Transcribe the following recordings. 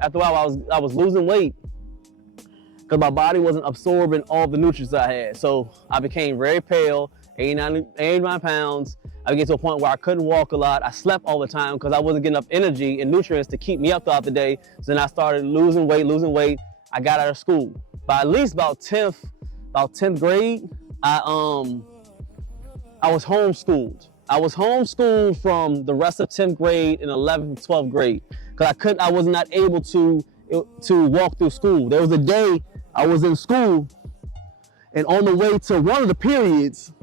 after a while, I was losing weight because my body wasn't absorbing all the nutrients I had. So I became very pale, 89 pounds. I get to a point where I couldn't walk a lot. I slept all the time because I wasn't getting enough energy and nutrients to keep me up throughout the day. So then I started losing weight. I got out of school. By at least about 10th grade, I was homeschooled. I was homeschooled from the rest of 10th grade and 11th and 12th grade because I was not able to walk through school. There was a day I was in school, and on the way to one of the periods,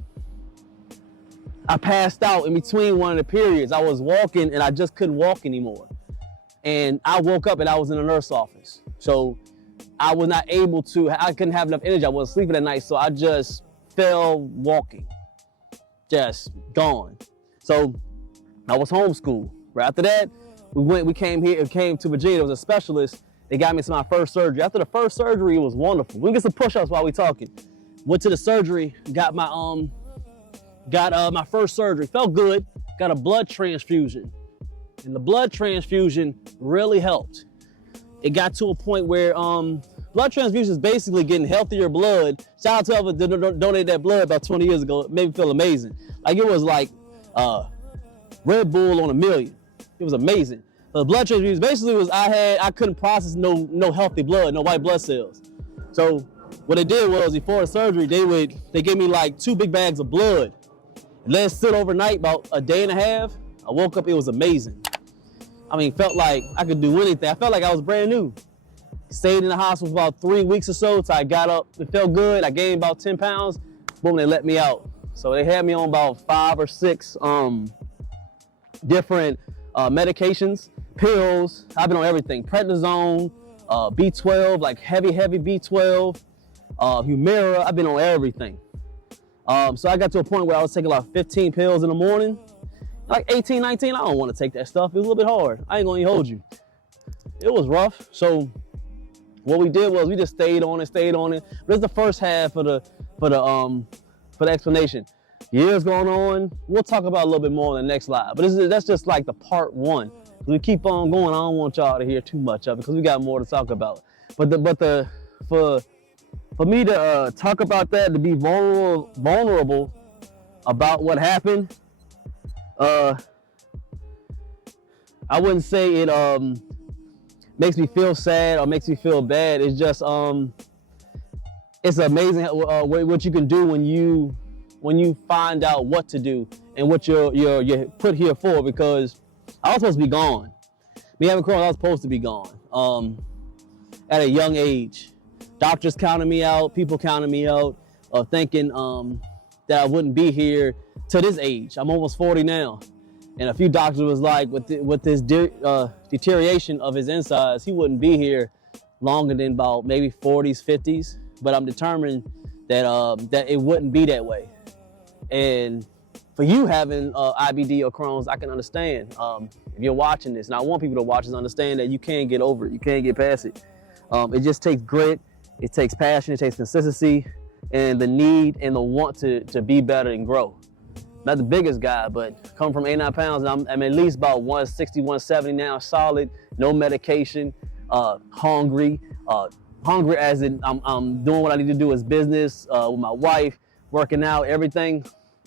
I passed out in between one of the periods. I was walking and I just couldn't walk anymore. And I woke up and I was in the nurse's office. So I was not able to, I couldn't have enough energy. I wasn't sleeping that night, so I just fell walking, just gone. So I was homeschooled. Right after that, we came to Virginia. There was a specialist. They got me to my first surgery. After the first surgery, it was wonderful. We can get some push-ups while we talking. Went to the surgery, got my first surgery. Felt good. Got a blood transfusion, and the blood transfusion really helped. It got to a point where blood transfusion is basically getting healthier blood. Shout out to whoever donated that blood about 20 years ago. It made me feel amazing. Like it was like Red Bull on a million. It was amazing. The blood transfusion basically was I couldn't process no healthy blood, no white blood cells. So what they did was before the surgery, they gave me like 2 big bags of blood. And let it sit overnight, about a day and a half. I woke up, it was amazing. I mean, felt like I could do anything. I felt like I was brand new. Stayed in the hospital for about 3 weeks or so till I got up. It felt good. I gained about 10 pounds. Boom, they let me out. So they had me on about 5 or 6 different medications, pills. I've been on everything. Prednisone, B12, like heavy B12, Humira. I've been on everything. So I got to a point where I was taking like 15 pills in the morning. Like 18, 19, I don't want to take that stuff. It was a little bit hard. I ain't gonna even hold you. It was rough. So what we did was we just stayed on it. But it's the first half for the explanation. Years going on, we'll talk about a little bit more in the next slide. But that's just like the part 1. We keep on going. I don't want y'all to hear too much of it because we got more to talk about. For me to talk about that, to be vulnerable about what happened, I wouldn't say it makes me feel sad or makes me feel bad. It's just it's amazing what you can do when you find out what to do and what you're put here for. Because I was supposed to be gone. Me having Crohn, I was supposed to be gone at a young age. Doctors counted me out, people counted me out, thinking that I wouldn't be here to this age. I'm almost 40 now. And a few doctors was like, with this deterioration of his insides, he wouldn't be here longer than about maybe 40s, 50s. But I'm determined that it wouldn't be that way. And for you having IBD or Crohn's, I can understand if you're watching this. And I want people to watch this and understand that you can't get over it. You can't get past it. It just takes grit. It takes passion. It takes consistency and the need and the want to be better and grow. Not the biggest guy, but coming from 89 pounds, and I'm at least about 160, 170 now, solid, no medication, hungry as in I'm doing what I need to do as business, with my wife, working out, everything.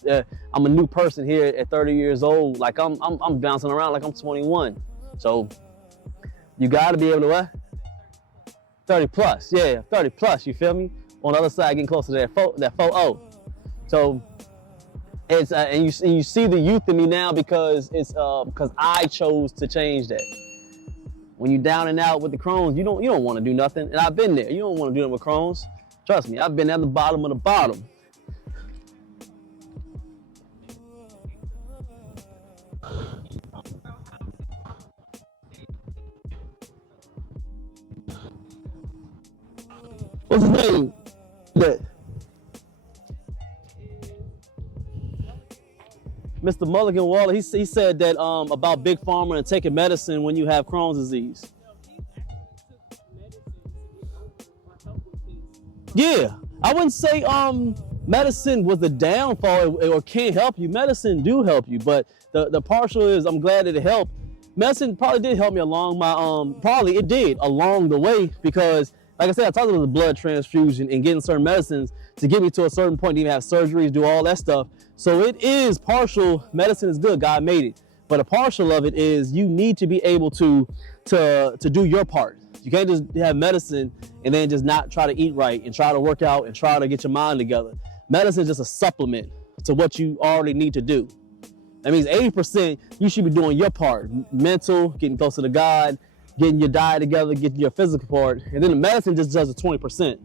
I'm a new person here at 30 years old. Like I'm bouncing around like I'm 21. So you gotta be able to what? 30 plus, yeah, 30 plus, you feel me? On the other side, getting closer to that 4-0. So it's and you see the youth in me now because it's because I chose to change that. When you're down and out with the Crohns, you don't want to do nothing. And I've been there. You don't want to do nothing with Crohns. Trust me, I've been at the bottom of the bottom. What's his name? Mr. Mulligan Waller, he said that about Big Pharma and taking medicine when you have Crohn's disease. Yeah, I wouldn't say medicine was the downfall or can't help you. Medicine do help you, but the partial is I'm glad that it helped medicine probably did help me along my probably it did along the way, because like I said, I talked about the blood transfusion and getting certain medicines to get me to a certain point to even have surgeries, do all that stuff. So it is partial. Medicine is good. God made it. But a partial of it is you need to be able to do your part. You can't just have medicine and then just not try to eat right and try to work out and try to get your mind together. Medicine is just a supplement to what you already need to do. That means 80% you should be doing your part. Mental, getting closer to God, getting your diet together, getting your physical part. And then the medicine just does the 20%.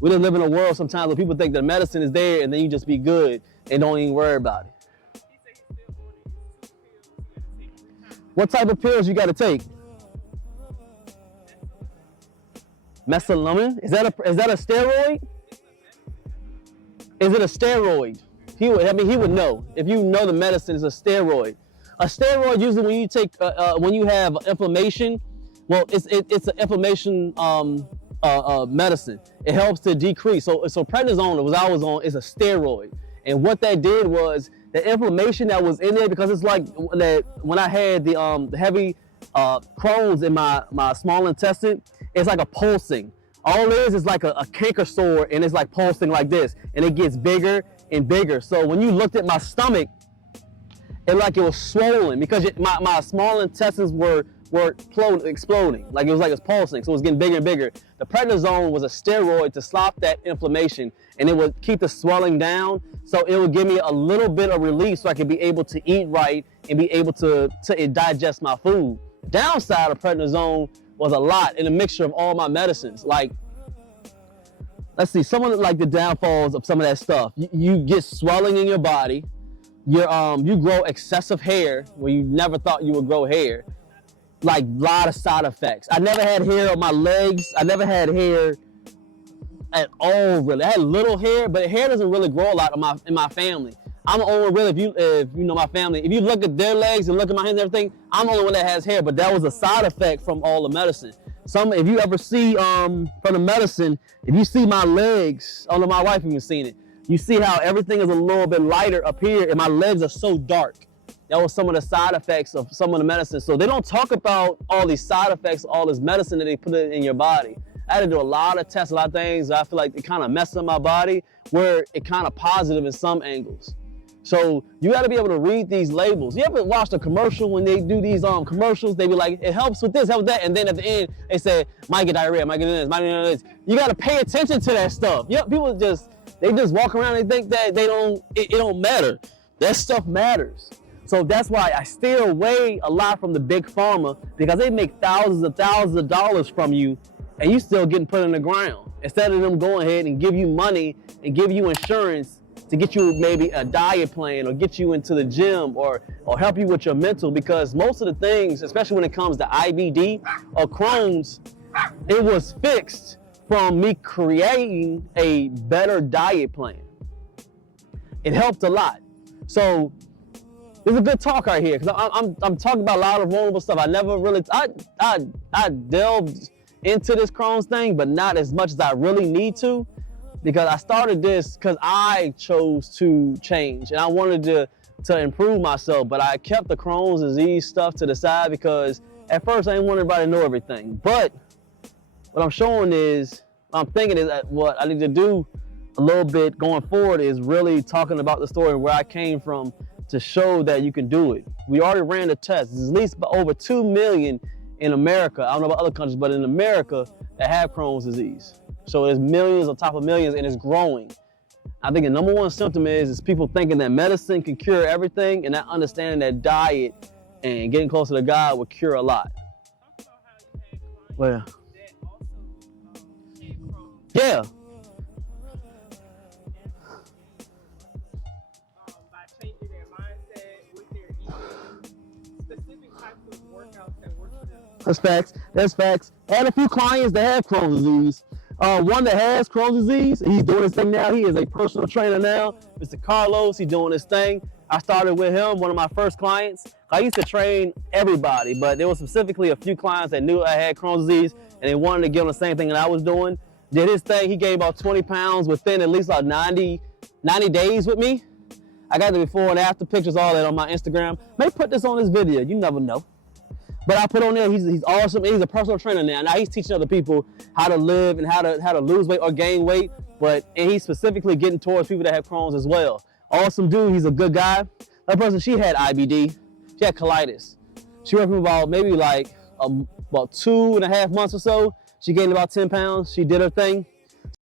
We live in a world sometimes where people think that medicine is there and then you just be good and don't even worry about it. What type of pills you got to take? Mesalamine? Is that a steroid? Is it a steroid? He would know. If you know the medicine is a steroid. A steroid usually when you take when you have inflammation, well, it's an inflammation medicine. It helps to decrease. So prednisone, was I was on, is a steroid. And what that did was the inflammation that was in there, because it's like that when I had the heavy Crohn's in my small intestine, it's like a pulsing. All it is like a canker sore, and it's like pulsing like this, and it gets bigger and bigger. So when you looked at my stomach, it was swollen because my small intestines were exploding. Like it was pulsing, so it was getting bigger and bigger. The prednisone was a steroid to stop that inflammation, and it would keep the swelling down. So it would give me a little bit of relief so I could be able to eat right and be able to digest my food. The downside of prednisone was a lot in a mixture of all my medicines. Like, let's see, some of the downfalls of some of that stuff. You get swelling in your body. You grow excessive hair where you never thought you would grow hair. Like, a lot of side effects. I never had hair on my legs. I never had hair at all, really. I had little hair, but hair doesn't really grow a lot in my family. I'm the only one, really, if you know my family, if you look at their legs and look at my hands and everything, I'm the only one that has hair, but that was a side effect from all the medicine. If you ever see from the medicine, if you see my legs, I don't know, my wife even seen it, you see how everything is a little bit lighter up here and my legs are so dark. That was some of the side effects of some of the medicine. So they don't talk about all these side effects, all this medicine that they put in your body. I had to do a lot of tests, a lot of things. I feel like it kind of messed up my body, where it kind of positive in some angles. So you got to be able to read these labels. You ever watched a commercial when they do these commercials? They be like, it helps with this, helps with that. And then at the end, they say, might get diarrhea, might get this, might get this. You got to pay attention to that stuff. Yep, people just walk around and think that it don't matter. That stuff matters. So that's why I steer away a lot from the big pharma, because they make thousands of dollars from you and you still getting put in the ground. Instead of them going ahead and give you money and give you insurance to get you maybe a diet plan or get you into the gym or help you with your mental, because most of the things, especially when it comes to IBD or Crohn's, it was fixed from me creating a better diet plan. It helped a lot. So it's a good talk right here, because I'm talking about a lot of vulnerable stuff. I never really, I delved into this Crohn's thing, but not as much as I really need to, because I started this because I chose to change and I wanted to improve myself, but I kept the Crohn's disease stuff to the side because at first I didn't want everybody to know everything. But what I'm showing is, I'm thinking is that what I need to do a little bit going forward is really talking about the story and where I came from to show that you can do it. We already ran the test. There's at least over 2 million in America, I don't know about other countries, but in America that have Crohn's disease. So there's millions on top of millions, and it's growing. I think the number one symptom is people thinking that medicine can cure everything, and not understanding that diet and getting closer to God will cure a lot. Well, yeah. By changing their mindset with their eating, specific types of workouts that work for them. That's facts. That's facts. I had a few clients that have Crohn's disease. One that has Crohn's disease, he's doing his thing now. He is a personal trainer now. Mr. Carlos, he's doing his thing. I started with him, one of my first clients. I used to train everybody, but there was specifically a few clients that knew I had Crohn's disease and they wanted to give him the same thing that I was doing. Did his thing. He gained about 20 pounds within at least about 90 days with me. I got the before and after pictures, all that on my Instagram. May put this on this video, you never know. But I put on there, he's awesome. He's a personal trainer now. Now he's teaching other people how to live and how to lose weight or gain weight. And he's specifically getting towards people that have Crohn's as well. Awesome dude. He's a good guy. That person, she had IBD. She had colitis. She went from about maybe like about 2.5 months or so. She gained about 10 pounds. She did her thing.